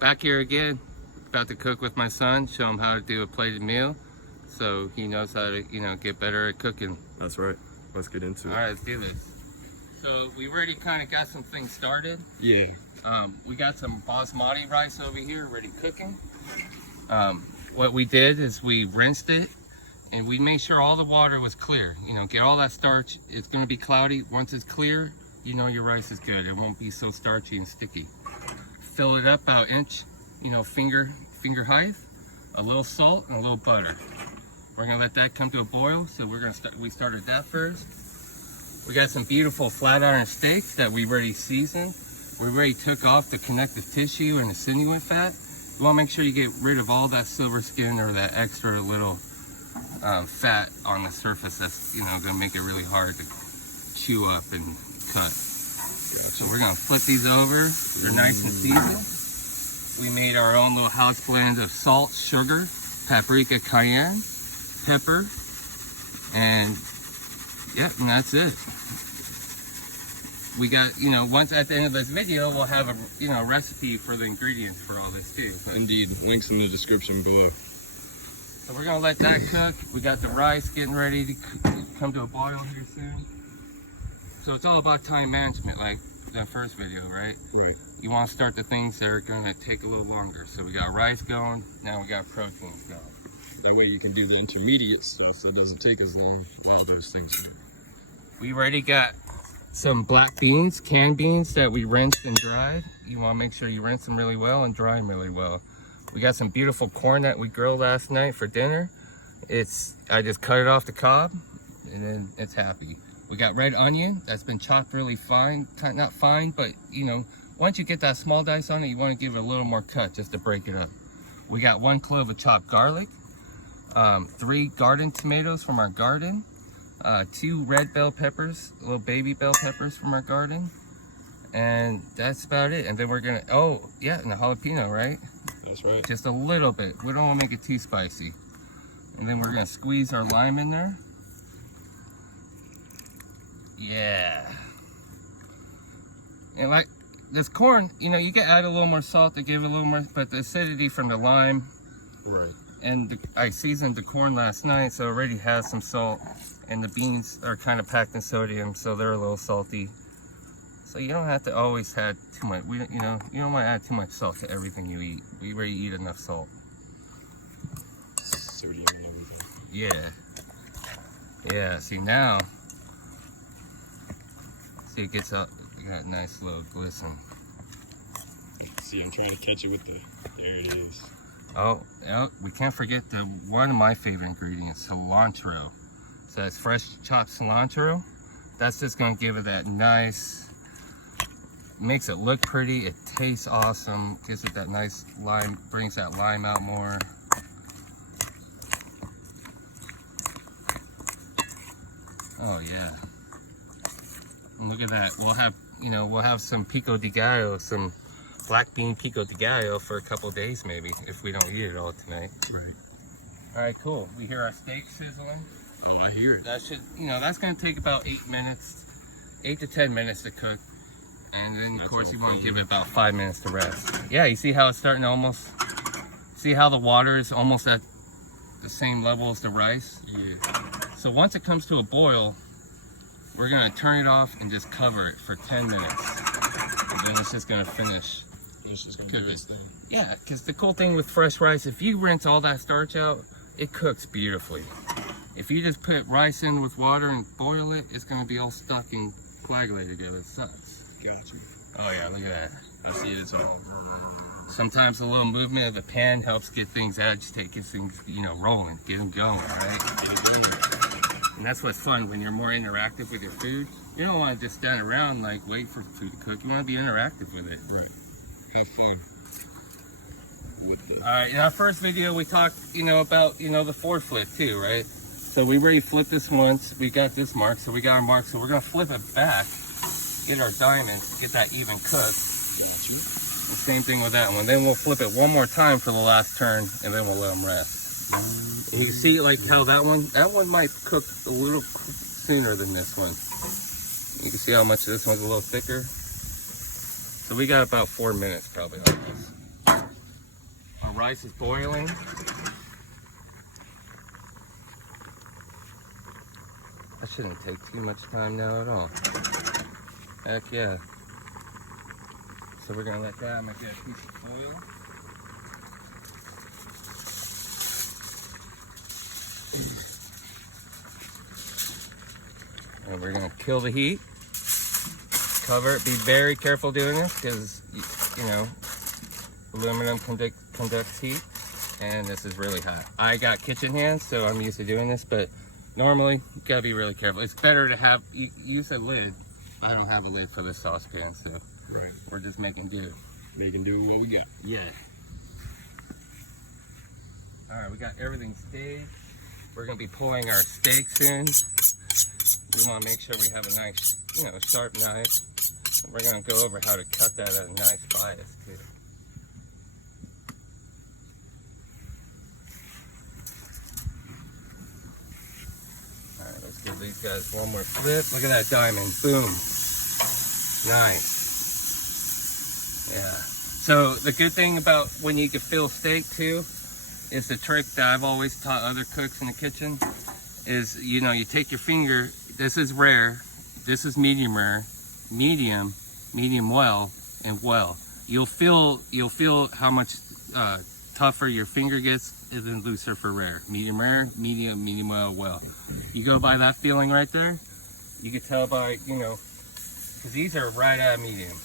back here again, about to cook with my son, show him how to do a plated meal, so he knows how to, you know, get better at cooking. That's right. Let's get into it. All right, let's do this. So we already kind of got some things started. Yeah. We got some basmati rice over here already cooking. What we did is we rinsed it and we made sure all the water was clear. You know, get all that starch. It's going to be cloudy. Once it's clear, you know your rice is good. It won't be so starchy and sticky. Fill it up about inch, you know, finger height. A little salt and a little butter. We're gonna let that come to a boil. So we're gonna we started that first. We got some beautiful flat iron steaks that we already seasoned. We already took off the connective tissue and the sinewy fat. You want to make sure you get rid of all that silver skin or that extra little fat on the surface. That's, you know, gonna make it really hard to chew up and cut. So we're gonna flip these over. They're nice and seasoned. We made our own little house blend of salt, sugar, paprika, cayenne, pepper, and yeah, and that's it. We got, you know, once at the end of this video, we'll have a, you know, recipe for the ingredients for all this too. Indeed, links in the description below. So we're gonna let that cook. We got the rice getting ready to come to a boil here soon. So it's all about time management, like the first video, right? Right. You want to start the things that are gonna take a little longer. So we got rice going, now we got proteins going. That way you can do the intermediate stuff so it doesn't take as long while those things do. We already got some black beans, canned beans that we rinsed and dried. You want to make sure you rinse them really well and dry them really well. We got some beautiful corn that we grilled last night for dinner. I just cut it off the cob and then it's happy. We got red onion that's been chopped really fine, not fine, but you know, once you get that small dice on it, you want to give it a little more cut just to break it up. We got 1 clove of chopped garlic, 3 garden tomatoes from our garden, 2 red bell peppers, little baby bell peppers from our garden, and that's about it. And then we're gonna, oh yeah, and a jalapeno, right? That's right. Just a little bit. We don't want to make it too spicy. And then we're gonna squeeze our lime in there. Yeah. And like this corn, you know, you can add a little more salt to give it a little more, but the acidity from the lime. Right. And I seasoned the corn last night, so it already has some salt. And the beans are kind of packed in sodium, so they're a little salty. So you don't have to always add too much. You know, you don't want to add too much salt to everything you eat. We already eat enough salt. Sodium and everything. Yeah. Yeah. See now. See, it gets up. You got a nice little glisten. See, I'm trying to catch it with the. There it is. Oh, we can't forget one of my favorite ingredients, cilantro. So that's fresh chopped cilantro. That's just gonna give it that nice, makes it look pretty, it tastes awesome, gives it that nice lime, brings that lime out more. Oh yeah. And look at that. We'll have, you know, we'll have some pico de gallo, some black bean pico de gallo for a couple days maybe, if we don't eat it all tonight. Right. All right, cool. We hear our steak sizzling. Oh, I hear it. That should, you know, that's gonna take about 8 minutes, 8 to 10 minutes to cook. And then of course you want to give it about 5 minutes to rest. Yeah, you see how it's starting to almost, see how the water is almost at the same level as the rice? Yeah. So once it comes to a boil, we're gonna turn it off and just cover it for 10 minutes. And then it's just gonna finish. It's just gonna do its thing. Yeah, because the cool thing with fresh rice, if you rinse all that starch out, it cooks beautifully. If you just put rice in with water and boil it, it's gonna be all stuck and coagulated together. It sucks. Got you. Oh yeah, look at that. I see it. It's all. Sometimes a little movement of the pan helps get things agitated, get things, you know, rolling, get them going, right? And that's what's fun when you're more interactive with your food. You don't want to just stand around like wait for food to cook. You want to be interactive with it. Right. Have fun. With the. All right, in our first video we talked, you know, about, you know, the 4 flip too, right? So we already flipped this once. We got this mark, so we got our mark. So we're gonna flip it back, get our diamonds, get that even cooked. Got you. The same thing with that one. Then we'll flip it one more time for the last turn, and then we'll let them rest. And you can see like how that one might cook a little sooner than this one. You can see how much this one's a little thicker. So we got about 4 minutes probably on this. rice is boiling. That shouldn't take too much time now at all. Heck yeah. So we're gonna let that make that piece of foil. And we're gonna kill the heat. Cover it. Be very careful doing this because, you know, aluminum conducts heat, and this is really hot. I got kitchen hands, so I'm used to doing this, but normally you gotta be really careful. It's better to have use a lid. I don't have a lid for this saucepan, so right. We're just making do. Making do what we got. Yeah. All right, we got everything staged. We're gonna be pulling our steaks in. We want to make sure we have a nice, you know, sharp knife. And we're gonna go over how to cut that at a nice bias too. All right, let's give these guys one more flip. Look at that diamond, boom. Nice. Yeah. So the good thing about when you can fill steak too is the trick that I've always taught other cooks in the kitchen is, you know, you take your finger, this is rare, this is medium rare, medium well, and well. You'll feel how much tougher your finger gets and then looser for rare. Medium rare, medium well, well. You go by that feeling right there. You can tell by, you know, because these are right at medium.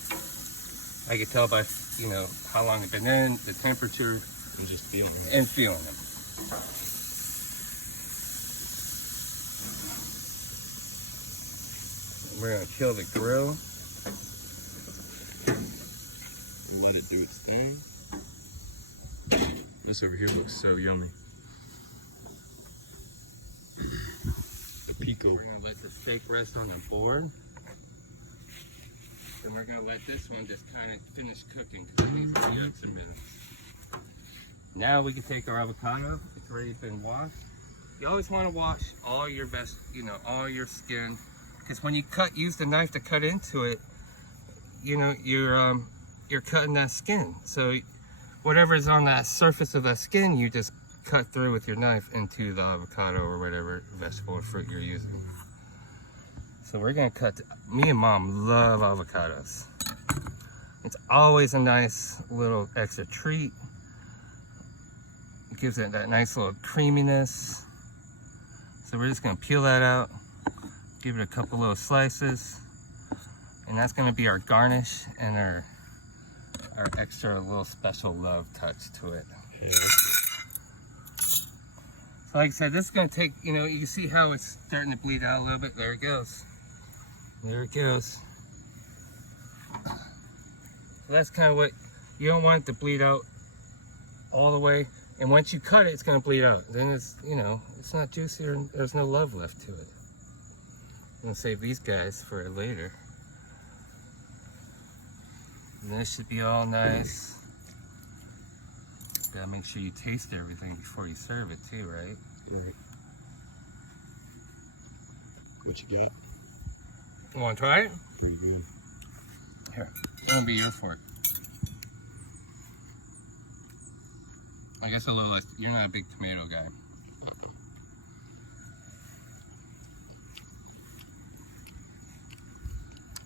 I can tell by, you know, how long they've been in, the temperature, And just feeling it. and feeling them. We're gonna kill the grill. Let it do its thing. This over here looks so yummy. The pico. We're gonna let the steak rest on the board. And we're gonna let this one just kind of finish cooking because it needs to be up some minutes. Now we can take our avocado. It's already been washed. You always want to wash all your best, you know, all your skin, because when you use the knife to cut into it, you know, you're cutting that skin. So whatever is on that surface of that skin, you just cut through with your knife into the avocado or whatever vegetable or fruit you're using. So we're gonna cut. Me and Mom love avocados. It's always a nice little extra treat. It gives it that nice little creaminess. So we're just gonna peel that out, give it a couple little slices, and that's gonna be our garnish and our extra little special love touch to it. Yeah. So like I said, this is gonna take, you know, you can see how it's starting to bleed out a little bit. There it goes. There it goes. So that's kind of what, you don't want it to bleed out all the way. And once you cut it, it's going to bleed out. Then it's, you know, it's not juicy or there's no love left to it. I'm going to save these guys for later. And this should be all nice. Gotta make sure you taste everything before you serve it too, right? Right. What you got? You want to try it? Pretty good. Here, it's going to be your fork. I guess a little less. You're not a big tomato guy.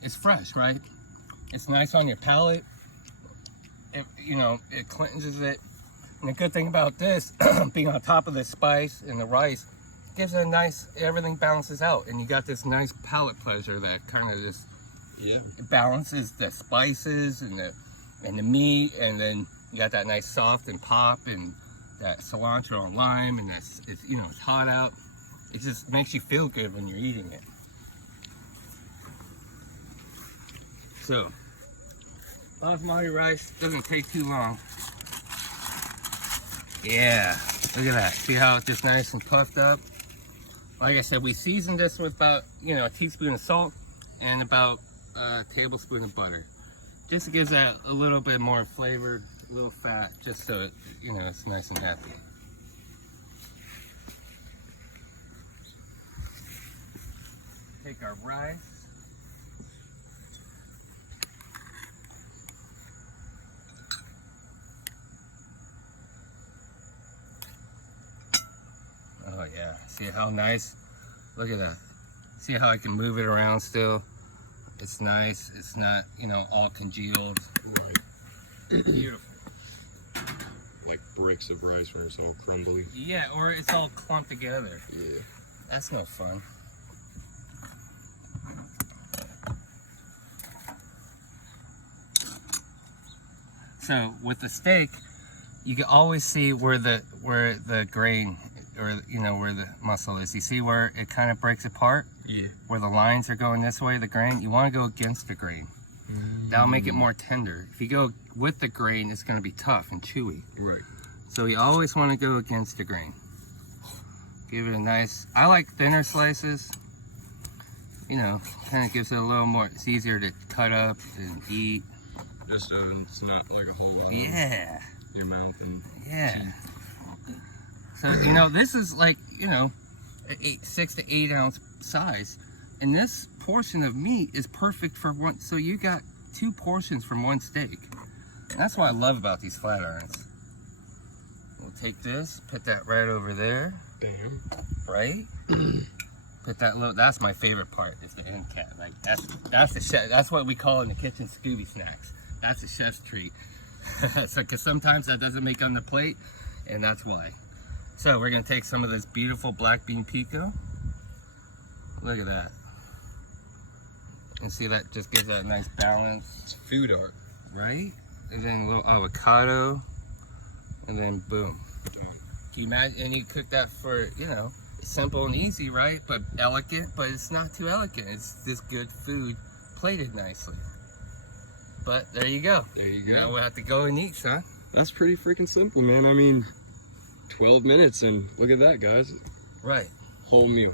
It's fresh, right? It's nice on your palate. It, you know, it cleanses it. And the good thing about this, being on top of the spice and the rice, gives it a nice, everything balances out. And you got this nice palate pleasure that kind of just balances the spices and the meat, and then you got that nice soft and pop and that cilantro and lime, and it's, you know, it's hot out. It just makes you feel good when you're eating it. So, basmati rice doesn't take too long. Yeah, look at that. See how it's just nice and puffed up? Like I said, we seasoned this with about, you know, a teaspoon of salt and about a tablespoon of butter. Just gives that a little bit more flavor, a little fat, just so it, you know, it's nice and happy. Take our rice. See how nice? Look at that. See how I can move it around still? It's nice. It's not, you know, all congealed. Right. Beautiful. Like bricks of rice when it's all crumbly. Yeah, or it's all clumped together. Yeah. That's no fun. So with the steak, you can always see where the grain, or you know, where the muscle is. You see where it kind of breaks apart? Yeah. Where the lines are going this way, the grain. You want to go against the grain. That'll make it more tender. If you go with the grain, it's going to be tough and chewy. Right. So you always want to go against the grain. Give it a nice, I like thinner slices. You know, kind of gives it a little more, it's easier to cut up and eat. Just so it's not like a whole lot Yeah. in your mouth and Yeah. teeth. So, you know, this is like, you know, 6 to 8 ounce size. And this portion of meat is perfect for one. So you got 2 portions from one steak. And that's what I love about these flat irons. We'll take this, put that right over there. Bam. Right? Put that little, that's my favorite part, is the end cap. Like that's the chef, that's what we call in the kitchen Scooby snacks. That's a chef's treat. So, cause sometimes that doesn't make on the plate, and that's why. So we're gonna take some of this beautiful black bean pico. Look at that. And see, that just gives that nice balance. It's food art. Right? And then a little avocado. And then boom. Done. Can you imagine? And you cook that for, you know, simple and easy, right? But elegant, but it's not too elegant. It's this good food plated nicely. But there you go. There you go. Now we'll have to go and eat, son. That's pretty freaking simple, man. I mean, 12 minutes and look at that, guys. Right. Whole meal.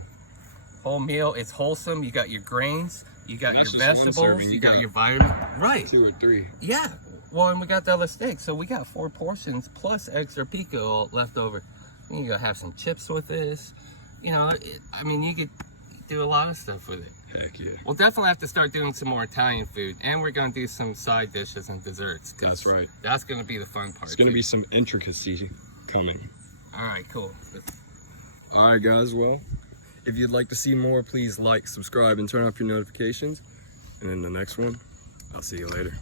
Whole meal. It's wholesome. You got your grains. You got That's your just one vegetables. serving. You You got got your vitamin. Right. 2 or 3. Yeah. Well, and we got the other steak, so we got 4 portions plus extra pico left over. You gotta have some chips with this. You know, I mean, you could do a lot of stuff with it. Heck yeah. We'll definitely have to start doing some more Italian food, and we're gonna do some side dishes and desserts. 'Cause That's right. That's gonna be the fun part. It's gonna too. be some intricacy coming. All right, cool. All right, guys. Well, if you'd like to see more, please like, subscribe, and turn off your notifications. And in the next one, I'll see you later.